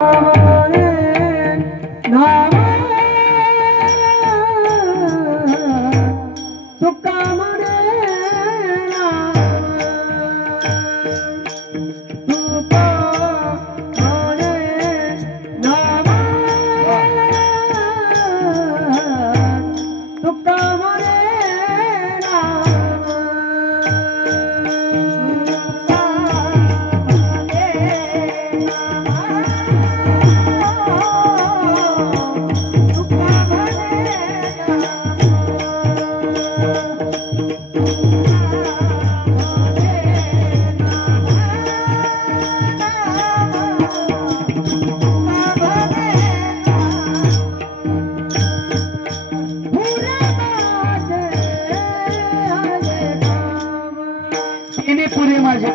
Amanın namı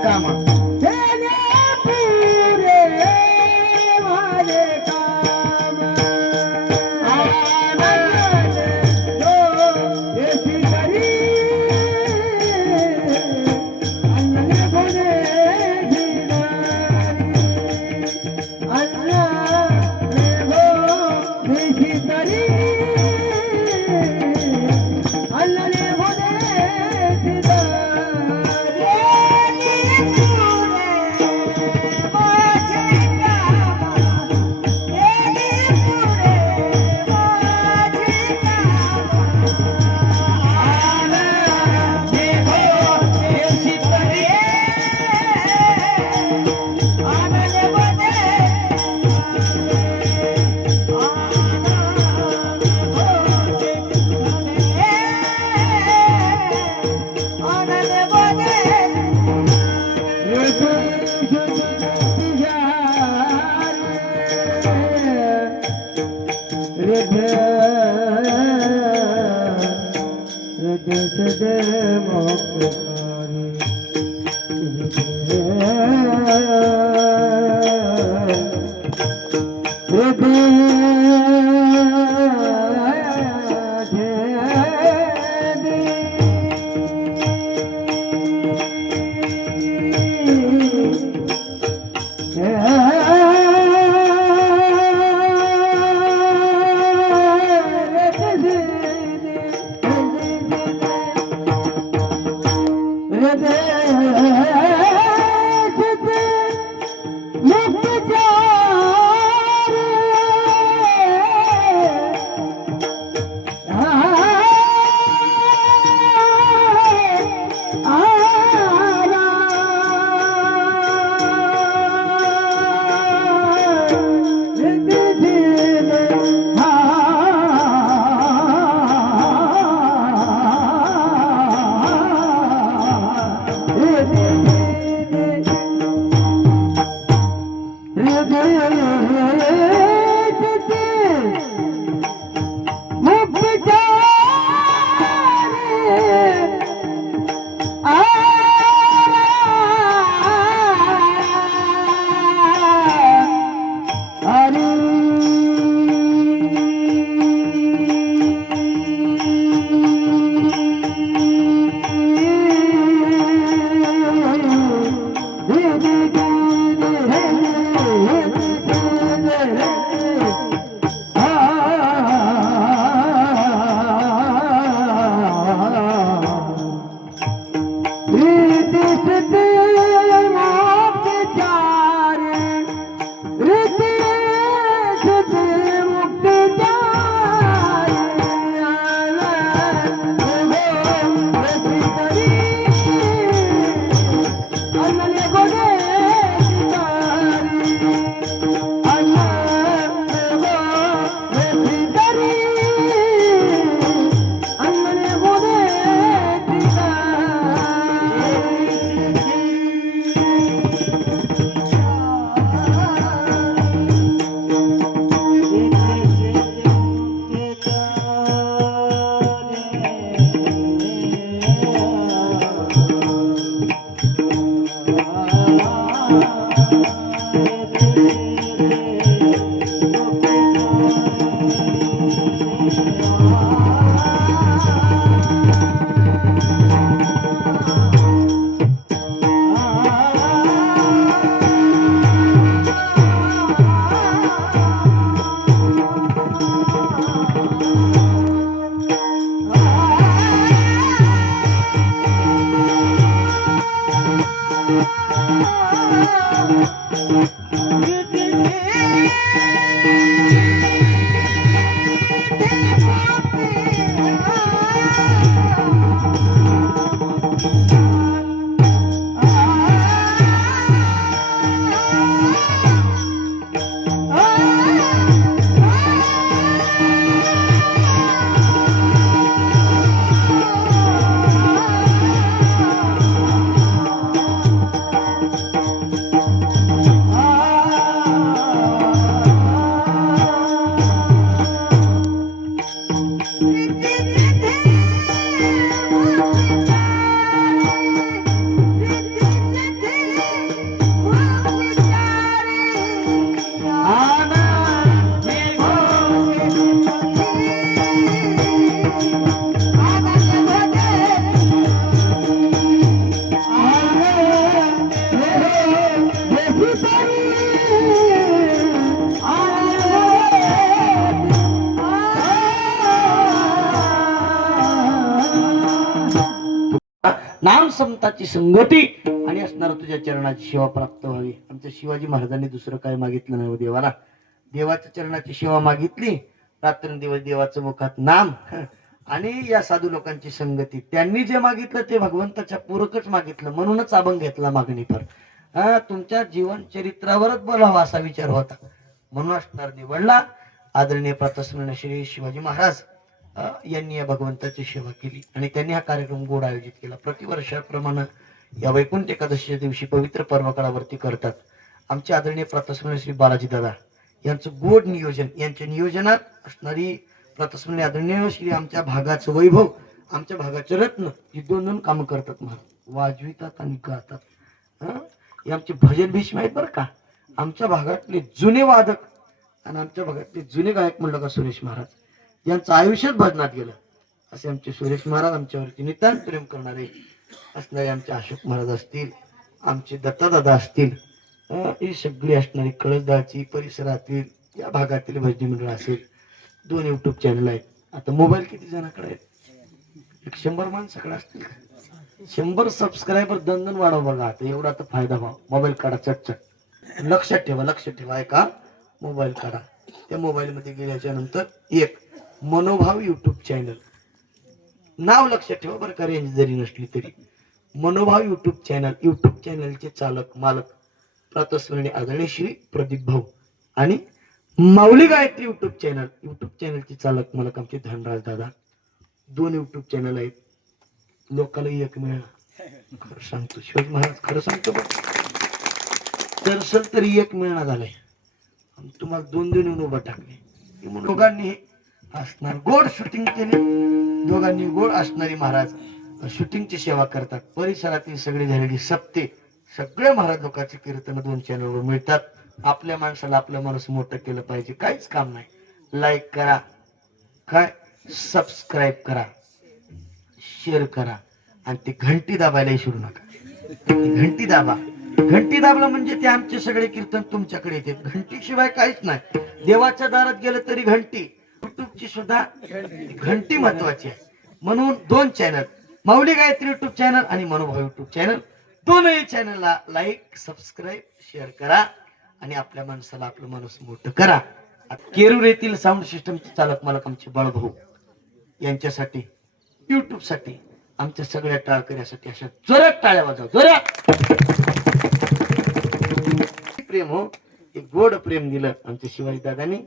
काम समताची संगती आणि असणार तुझ्या चरणाची सेवा प्राप्त व्हावी. आमच्या शिवाजी महाराजांनी दुसरं काय मागितलं नाही हो देवाला? देवाच्या चरणाची सेवा मागितली. रात्रंदिवस देवाचं मुखात नाम. आणि या साधू लोकांची संगती. त्यांनी जे मागितलं ते भगवंताच्या पूरकच मागितलं. म्हणूनच अभंग घेतला मागणी पर हा तुमच्या जीवन चरित्रावरच बोलावा असा विचार होता. म्हणून असणार निवडला आदरणीय प्रतस्मरण श्री शिवाजी महाराज यांनी या भगवंताची सेवा केली. आणि त्यांनी हा कार्यक्रम गोड आयोजित केला. प्रतिवर्षाप्रमाणे या वैकुंठ एकादशीच्या दिवशी पवित्र पर्वकाळावरती करतात. आमचे आदरणीय प्रतस्मरणीय श्री बालाजी दादा यांचं गोड नियोजन यांच्या नियोजनात असणारी प्रातस्मरण आदरणीय श्री आमच्या भागाचं वैभव आमच्या भागाचे रत्न ही दोन दोन कामं करतात महाराज वाजवितात आणि गातात. हे आमचे भजन भीष्म आहेत बरं का. आमच्या भागातले जुने वादक आणि आमच्या भागातले जुने गायक म्हणलं का सुरेश महाराज. यांचं आयुष्यात भजनात गेलं. असे आमचे सुरेश महाराज आमच्यावरती नितांत प्रेम करणारे असणारे आमचे अशोक महाराज असतील आमचे दत्तादादा असतील ही सगळी असणारी कळसदाची परिसरातील या भागातील भजनी मंडळ असेल दोन युट्यूब चॅनल आहेत. आता मोबाईल किती जणांकडे आहेत? एक शंभर माणसाकडे असतील का? शंभर सबस्क्रायबर दन वाढव बघा. आता एवढा तर फायदा व्हा. मोबाईल काढा चटचट. लक्षात ठेवा लक्षात ठेवा. ऐका मोबाईल काढा. त्या मोबाईलमध्ये गेल्याच्यानंतर एक मनोभाव युट्यूब चॅनल नाव लक्षात ठेवा बरं का रेंज जरी नसली तरी. मनोभाव युट्यूब चॅनल युट्यूब चॅनलचे चालक मालक प्रातस्मरणी आदरणीय श्री प्रदीप भाऊ आणि Mauli Gayatri YouTube channel YouTube चॅनलचे चालक मालक आमचे धनराज दादा. दोन युट्यूब चॅनल आहेत. लोकांना एक मिळणार खरं सांगतो शिवाजी महाराज खरं सांगतो बघ दर्शन तरी एक मिळणार झालाय. तुम्हाला दोन दोन येऊन उभं टाकले हे दोघांनी असणार गोड शूटिंग केली. दोघांनी गोड असणारी महाराज शूटिंगची सेवा करतात. परिसरातील सगळी झालेली सप्ते सगळे महाराज लोकांचे कीर्तन दोन चॅनलवर मिळतात. आपल्या माणसाला आपलं माणूस मोठं केलं पाहिजे. काहीच काम नाही. लाईक करा. काय? सबस्क्राईब करा. शेअर करा. आणि ती घंटी दाबायला विसरू नका. घंटी दाबा. घंटी दाबलं म्हणजे ते आमचे सगळे कीर्तन तुमच्याकडे येते घंटीशिवाय काहीच नाही. देवाच्या दारात गेलं तरी घंटी. ची सुद्धा घंटी महत्वाची आहे. म्हणून दोन channel Mauli Gayatri YouTube channel आणि मनोभाव युट्यूब चॅनल दोनही चॅनलला लाईक सबस्क्राईब शेअर करा आणि आपल्या माणसाला आपलं माणूस मोठं करा. केरूर येथील साऊंड सिस्टमचे चालक मालक आमचे बाळभाऊ यांच्यासाठी युट्यूबसाठी आमच्या सगळ्या टाळकऱ्यासाठी अशा जोरात टाळ्या वाजव जोरात. प्रेम हो एक गोड प्रेम दिलं आमच्या शिवाजी दादानी.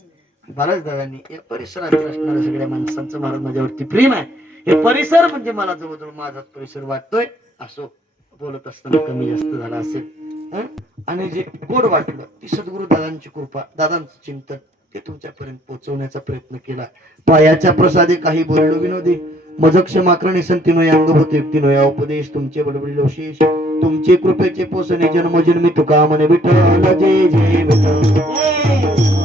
बालाजी दादांनी या परिसरात असणाऱ्या सगळ्या माणसांचं महाराज माझ्यावरती प्रेम आहे. हे परिसर म्हणजे मला जवळजवळ माझाच परिसर वाटतोय असो बोलत असताना कमी जास्त झाला असेल. आणि जे गोड वाटलं ती सद्गुरु दादांची कृपा दादांचं चिंतन ते तुमच्यापर्यंत पोहोचवण्याचा प्रयत्न केला. पायाच्या प्रसादे काही बोललो विनोदी. मज क्षमा करणे संतीनो या अंगभूत व्यक्तीनो या उपदेश तुमचे बडबडील अवशेष. तुमचे कृपेचे पोसणे जन्मजन्मी तुका म्हणे विठ्ठल. जय जय विठ्ठल.